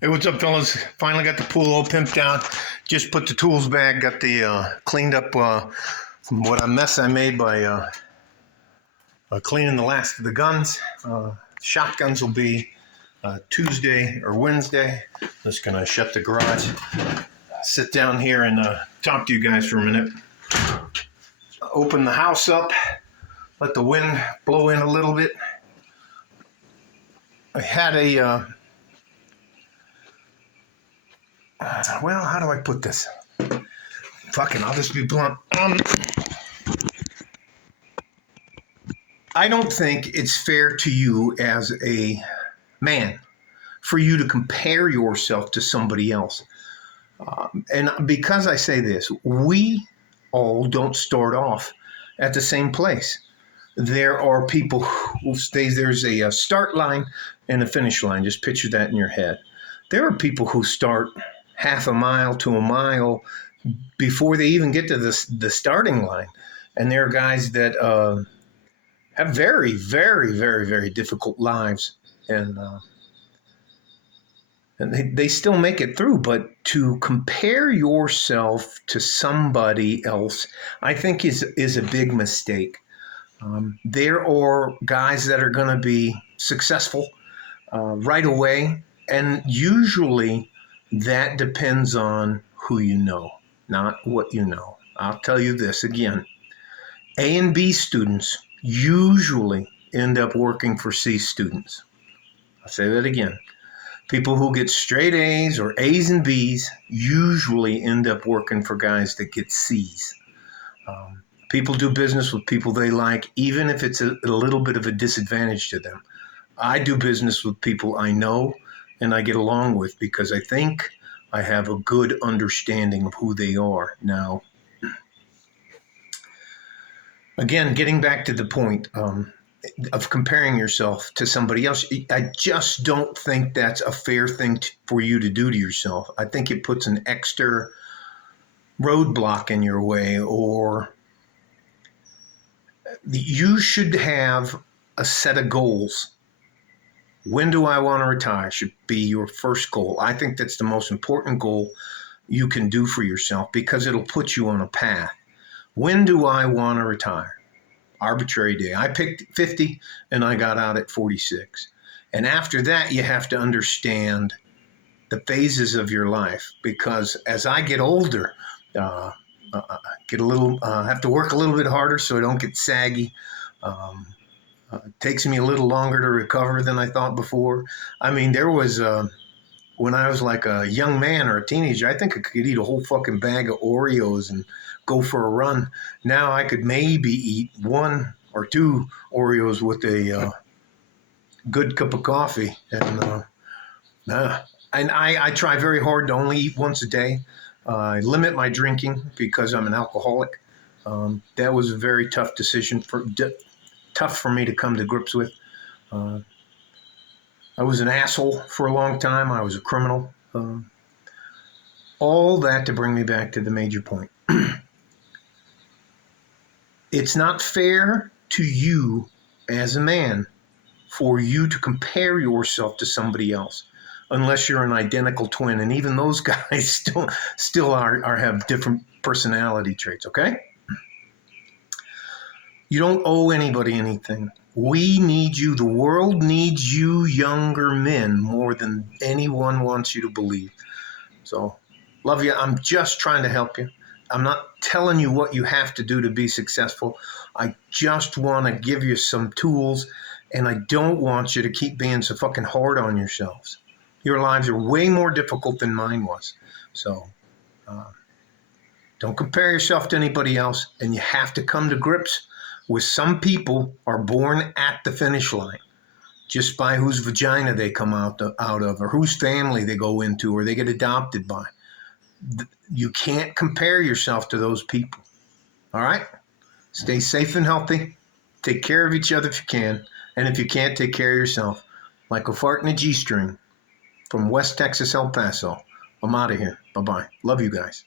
Hey, what's up, fellas? Finally got the pool all pimped out. Just put the tools back. Got the cleaned up what a mess I made by cleaning the last of the guns. Shotguns will be Tuesday or Wednesday. Just gonna shut the garage, sit down here, and talk to you guys for a minute. Open the house up, let the wind blow in a little bit. I had a well, how do I put this? Fucking, I'll just be blunt. I don't think it's fair to you as a man for you to compare yourself to somebody else. And because I say this, we all don't start off at the same place. There are people who stays. There's a start line and a finish line. Just picture that in your head. There are people who start half a mile to a mile before they even get to the starting line. And there are guys that have very, very, very, very difficult lives. And they still make it through. But to compare yourself to somebody else, I think is a big mistake. There are guys that are going to be successful right away. And usually that depends on who you know, not what you know. I'll tell you this again. A and B students usually end up working for C students. I'll say that again. People who get straight A's or A's and B's usually end up working for guys that get C's. People do business with people they like, even if it's a little bit of a disadvantage to them. I do business with people I know and I get along with because I think I have a good understanding of who they are. Now, again, getting back to the point of comparing yourself to somebody else, I just don't think that's a fair thing for you to do to yourself. I think it puts an extra roadblock in your way, or you should have a set of goals. When do I want to retire should be your first goal. I think that's the most important goal you can do for yourself because it'll put you on a path. When do I want to retire? Arbitrary day. I picked 50 and I got out at 46. And after that, you have to understand the phases of your life because as I get older, have to work a little bit harder so I don't get saggy. It takes me a little longer to recover than I thought before. I mean, there was, when I was like a young man or a teenager, I think I could eat a whole fucking bag of Oreos and go for a run. Now I could maybe eat 1 or 2 Oreos with a good cup of coffee. And I try very hard to only eat once a day. I limit my drinking because I'm an alcoholic. That was a very tough decision tough for me to come to grips with. I was an asshole for a long time. I was a criminal. All that to bring me back to the major point. It's not fair to you as a man for you to compare yourself to somebody else unless you're an identical twin. And even those guys still have different personality traits, okay? You don't owe anybody anything. We need you. The world needs you younger men more than anyone wants you to believe. So, love you. I'm just trying to help you. I'm not telling you what you have to do to be successful. I just want to give you some tools, and I don't want you to keep being so fucking hard on yourselves. Your lives are way more difficult than mine was. So, don't compare yourself to anybody else, and you have to come to grips with some people are born at the finish line just by whose vagina they come out of or whose family they go into or they get adopted by. You can't compare yourself to those people. All right? Stay safe and healthy. Take care of each other if you can. And if you can't, take care of yourself. Like a fart in a G-string from West Texas, El Paso. I'm out of here. Bye-bye. Love you guys.